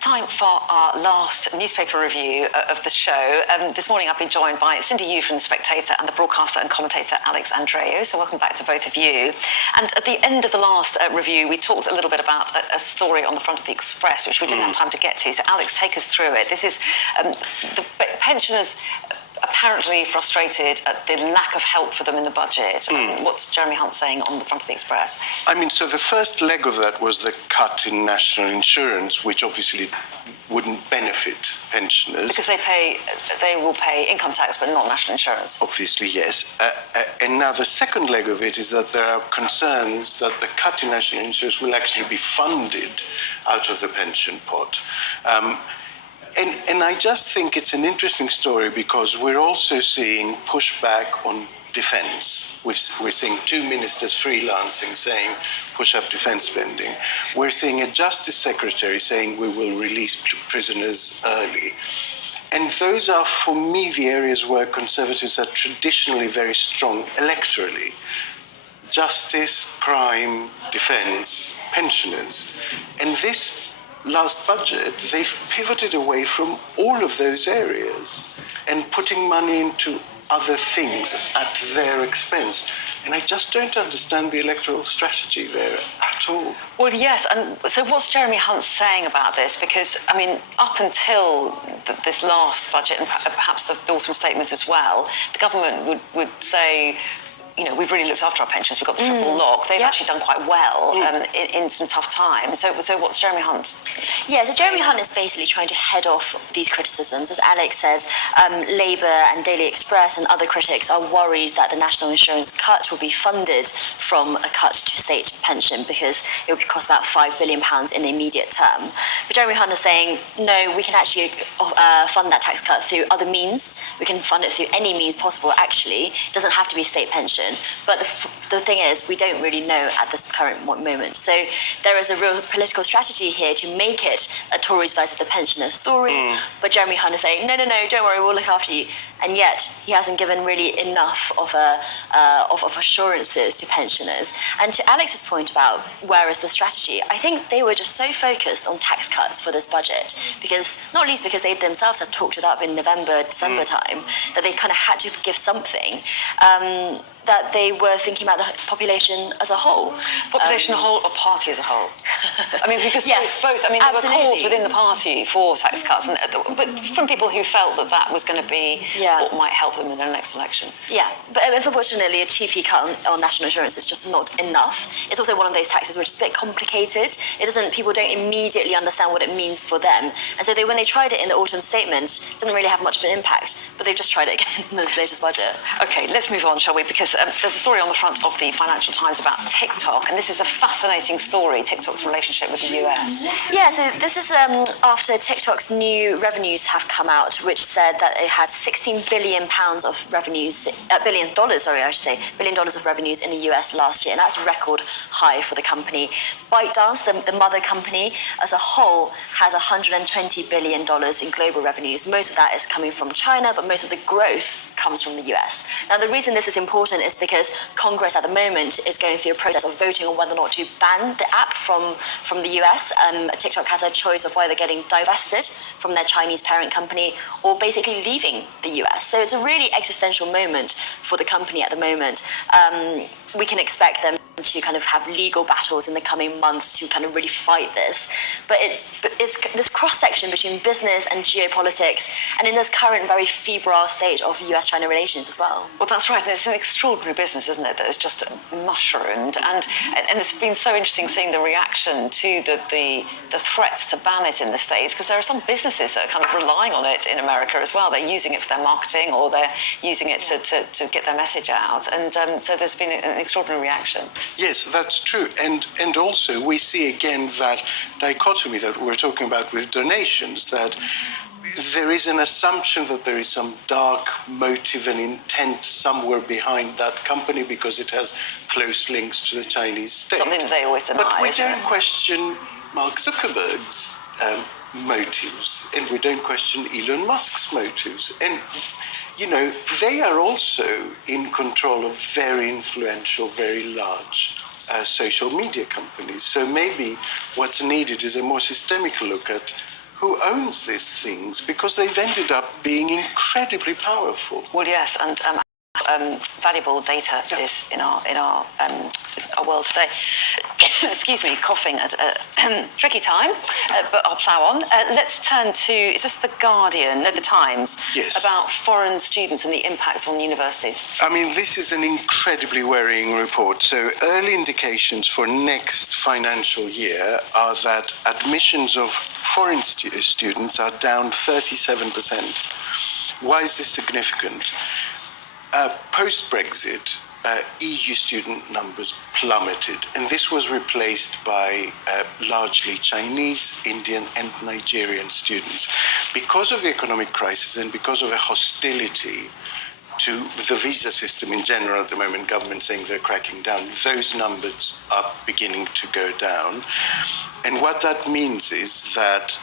Time for our last newspaper review of the show. This morning I've been joined by Cindy Yu from The Spectator and the broadcaster and commentator Alex Andreou. So welcome back to both of you. And at the end of the last review, we talked a little bit about a story on the front of the Express, which we didn't have time to get to. So Alex, take us through it. This is the pensioners apparently frustrated at the lack of help for them in the budget. What's Jeremy Hunt saying on the front of the Express? I mean, so the first leg of that was the cut in national insurance, which obviously wouldn't benefit pensioners. Because they will pay income tax, but not national insurance. Obviously, yes. And now the second leg of it is that there are concerns that the cut in national insurance will actually be funded out of the pension pot. And I just think it's an interesting story because we're also seeing pushback on defence. We're seeing two ministers freelancing saying push up defence spending. We're seeing a justice secretary saying we will release prisoners early. And those are, for me, the areas where Conservatives are traditionally very strong electorally. Justice, crime, defence, pensioners. And this last budget, they've pivoted away from all of those areas and putting money into other things at their expense. And I just don't understand the electoral strategy there at all. Well, yes, and so what's Jeremy Hunt saying about this? Because, I mean, up until this last budget, and perhaps the autumn statement as well, the government would say, you know, we've really looked after our pensions. We've got the triple lock. They've actually done quite well in some tough times. So what's Jeremy Hunt? Yeah, so Jeremy Hunt is basically trying to head off these criticisms. As Alex says, Labour and Daily Express and other critics are worried that the national insurance cut will be funded from a cut to state pension because it would cost about £5 billion in the immediate term. But Jeremy Hunt is saying, no, we can actually fund that tax cut through other means. We can fund it through any means possible, actually. It doesn't have to be state pension. But the thing is, we don't really know at this current moment. So there is a real political strategy here to make it a Tories versus the pensioners story. But Jeremy Hunt is saying, no, don't worry, we'll look after you. And yet he hasn't given really enough of assurances to pensioners. And to Alex's point about where is the strategy, I think they were just so focused on tax cuts for this budget, because not least because they themselves had talked it up in November, December time, that they kind of had to give something, that they were thinking about the population as a whole. Population as a whole or party as a whole? I mean, because both, I mean, absolutely. there were calls within the party for tax cuts, but from people who felt that was going to be what might help them in their next election. Yeah, but unfortunately, a 2p cut on national insurance is just not enough. It's also one of those taxes which is a bit complicated. People don't immediately understand what it means for them. And so when they tried it in the autumn statement, it didn't really have much of an impact, but they've just tried it again in the latest budget. Okay, let's move on, shall we? Because there's a story on the front of the Financial Times about TikTok, and this is a fascinating story, TikTok's relationship with the US. Yeah, so this is after TikTok's new revenues have come out, which said that it had £16 billion of revenues, $1 billion of revenues in the US last year, and that's record high for the company. ByteDance, the mother company, as a whole, has $120 billion in global revenues. Most of that is coming from China, but most of the growth comes from the US. Now, the reason this is important is because Congress at the moment is going through a process of voting on whether or not to ban the app from the US. TikTok has a choice of either getting divested from their Chinese parent company or basically leaving the US. So it's a really existential moment for the company at the moment. We can expect them to kind of have legal battles in the coming months to kind of really fight this. But it's this cross-section between business and geopolitics, and in this current very febrile state of US-China relations as well. Well, that's right. And it's an extraordinary business, isn't it, that has just mushroomed. And it's been so interesting seeing the reaction to the threats to ban it in the States, because there are some businesses that are kind of relying on it in America as well. They're using it for their marketing, or they're using it to get their message out. And so there's been an extraordinary reaction. Yes, that's true. And also we see again that dichotomy that we're talking about with donations, that there is an assumption that there is some dark motive and intent somewhere behind that company because it has close links to the Chinese state. Something that they always deny. But we don't question Mark Zuckerberg's motives, and we don't question Elon Musk's motives. And, you know, they are also in control of very influential, very large social media companies. So maybe what's needed is a more systemic look at who owns these things, because they've ended up being incredibly powerful. Well, yes, and valuable data is in our world today. Excuse me, coughing at a tricky time, but I'll plough on. Let's turn to, is this The Guardian, no, The Times, Yes. about foreign students and the impact on universities? I mean, this is an incredibly worrying report. So early indications for next financial year are that admissions of foreign students are down 37%. Why is this significant? Post-Brexit, EU student numbers plummeted, and this was replaced by largely Chinese, Indian, and Nigerian students. Because of the economic crisis and because of a hostility to the visa system in general at the moment, government saying they're cracking down, those numbers are beginning to go down. And what that means is that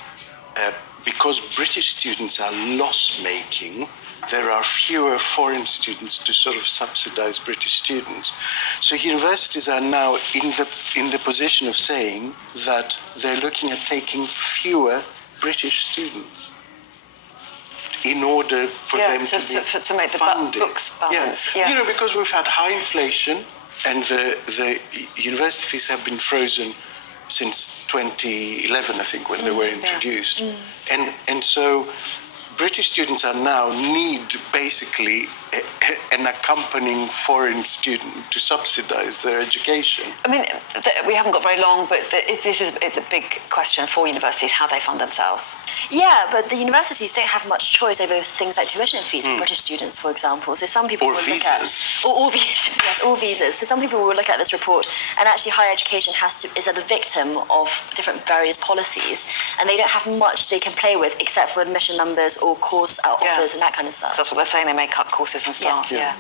because British students are loss-making, there are fewer foreign students to sort of subsidize British students. So universities are now in the position of saying that they're looking at taking fewer British students in order for them to make funded. the books balance. Yeah. You know, because we've had high inflation and the university fees have been frozen since 2011, I think, when they were introduced. And so British students are now need basically an accompanying foreign student to subsidize their education. I mean, we haven't got very long, but it's a big question for universities, how they fund themselves. Yeah, but the universities don't have much choice over things like tuition fees for British students, for example. So some people Or will visas. look at all visas. Yes, all visas. So some people will look at this report, and actually higher education is at the victim of different various policies, and they don't have much they can play with except for admission numbers or course offers and that kind of stuff. So that's what they're saying. They may cut courses and staff. Yeah.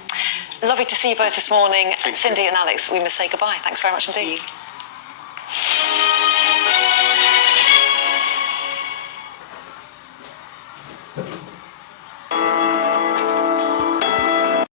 Lovely to see you both this morning. Thank Cindy you. and Alex, we must say goodbye. Thanks very much indeed. Thank you.